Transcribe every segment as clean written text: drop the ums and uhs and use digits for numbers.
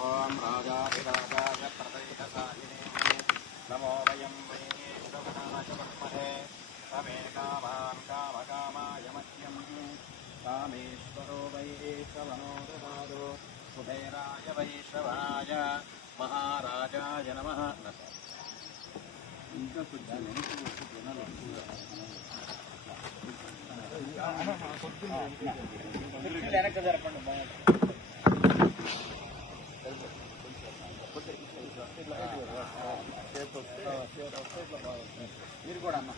ओम राजाधिराजाय प्रदयितसायिने नमो वयं वै श्रवणाय वर्महे तमे कामान् कामकामाय मह्यं कामेश्वरो वै श्रवणो ददातु कुबेराय वै श्रवणाय महाराजाय नमः ఇంకా కొంచెం వెనక్కి జరపండి మీరు కూడా అన్న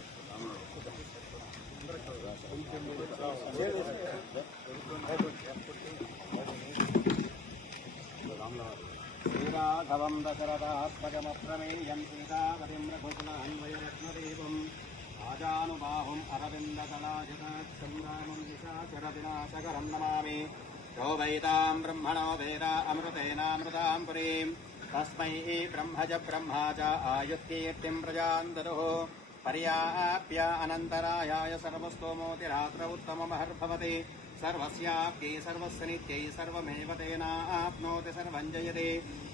శ్రీరాఘవం దశరథాత్మజమప్రమేయం సీతాపతిం రఘుకులాన్వయరత్నదేవం ఆజానుబాహుం అరవిందకళాజటాక్షం రామం నిశాచరవినాశకరం నమామి यो वैतां ब्रह्मणो वेद अमृतेनामृतां पुरीं तस्मै ब्रह्म च ब्रह्मा च आयुर्कीर्तिं प्रजां ददुः पर्याप्य अनन्तरायाय सर्वस्तोमोतिरात्र उत्तममहर्भवति सर्वस्याप्यै सर्वस्य नित्यै सर्वमेव तेनाप्नोति सर्वं जयते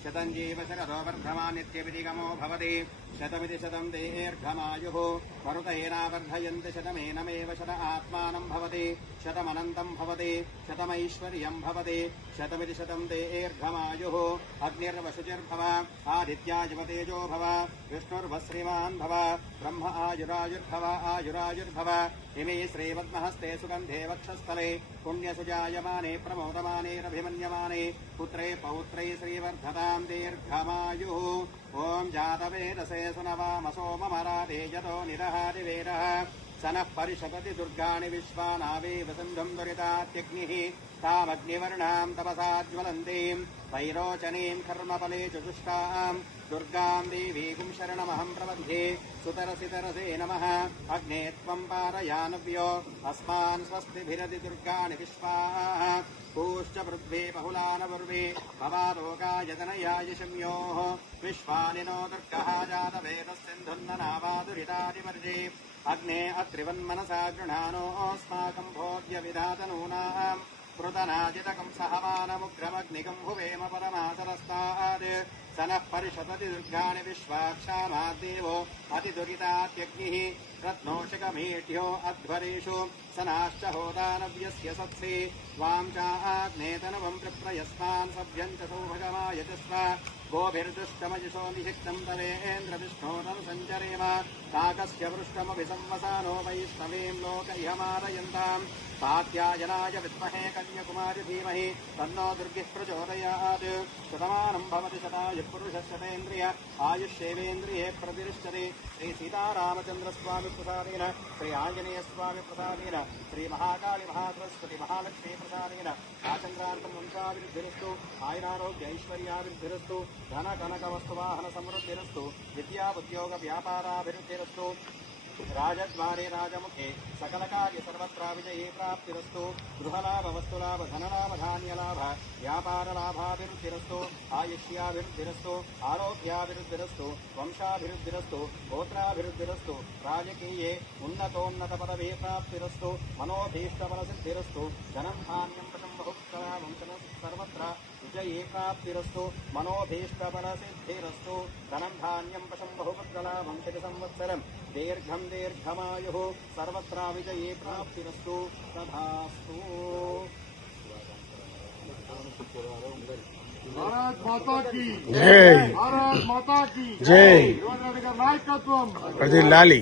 शतं जीव शरदो वर्धमानित्यविधिगमो भवति शतमिति शतं दीर्घमायुः मरुतेनावर्धयन्ति शतमेनमेव शत आत्मानं भवति शतमनन्तं भवति शतमैश्वर्यं भवति शतमिति शतं दीर्घमायुः अग्निर्वशुचिर्भव आदित्यायुवतेजो भव विष्णुर्वश्रीमान् भव ब्रह्म आयुरायुर्भव आयुरायुर्भव इमे श्रीपद्महस्ते सुगन्धे वक्षस्थले पुण्यसुजायमाने प्रमोदमानेरभिमन्यमाने पुत्रे पौत्रे श्रीवर्धतां दीर्घमायुः ओं जातवेदसे सुनवामसो ममराधे यतो निरहादिवेदः सनः परिषपति दुर्गाणि विश्वानावेव सिन्धुं दुरितात्यग्निः तामग्निवर्णां तपसा ज्वलन्तीं वैरोचनीं कर्मफले चतुष्टां दुर्गां देवीं शरणमहं प्रपद्ये सुतरसितरसे नमः अग्ने त्वं पारयानव्यो अस्मान् स्वस्तिभिरति दुर्गाणि विश्वाः पूश्च पृथ्वी बहुलानपूर्वे भवादोकायतनयाय शम्योः विश्वानि नो दुर्गः जातवेदस्सिन्धुन्ननावादुरितादिवर्जे अग्ने अत्रिवन्मनसा गृह्णानोऽस्माकं भोग्यविधातनूनाम् पृतनाजितकं सहमानमुग्रमग्निकं हुवेम परमासरस्तात् सनः परिषपति दुर्गाणि विश्वाक्षामाद्देवो अतिदुरितात्यग्निः रत्नोषकमेढ्यो अध्वरेषु सनाश्च होदानव्यस्य सत्से वां चाग्नेतनवं प्रप्रयस्मान् सभ्यं च सौभगमायजस्व गोभिर्दुष्टमजिषो निषिक्तं तवेन्द्रविष्णोरनु सञ्चरेम काकस्य पृष्ठमभि संवसानो वैष्णवीं लोकयमारयन्ताम् कात्यायनाय विद्महे कन्याकुमारी धीमहि तन्नो दुर्गिः प्रचोदयात् शतमानं भवति शतायुः पुरुषशतेन्द्रिय आयुष्येवेन्द्रिये प्रतिष्ठते श्री सीतारामचन्द्रस्वामी प्रसादेन श्री आञ्जनेयस्वामी प्रसादेन श्री महाकाली महासरस्वती महालक्ष्मी प्रसादेन आचन्द्रान्तं वंशाभिवृद्धिरस्तु आयुरारोग्य ऐश्वर्याभिवृद्धिरस्तु धन कनक वस्तुवाहन समृद्धिरस्तु विद्या उद्योग व्यापाराभिवृद्धिरस्तु राजद्वारे राजमुखे सकलकार्य सर्वत्र विजये प्राप्तिरस्तु गृहलाभ वस्तुलाभ धनलाभ धान्यलाभ व्यापारलाभाभिवृद्धिरस्तु आयुष्याभिवृद्धिरस्तु आरोग्याभिवृद्धिरस्तु वंशाभिवृद्धिरस्तु गोत्राभिवृद्धिरस्तु राजकीये उन्नतोन्नतपदवी प्राप्तिरस्तु मनोभीष्टफलसिद्धिरस्तु धनं धान्यं पशं बहुपुत्रलाभं सर्वत्र विजये प्राप्तिरस्तु मनोभीष्टफलसिद्धिरस्तु धनं धान्यं पशं बहुपुत्रलाभं संवत्सरं दीर्घं दीर्घमायुः सर्वत्र विजये प्राप्तिरस्तु तथास्तु। भारत माता की जय, भारत माता की जय। नायकत्वं प्रदीप लाली।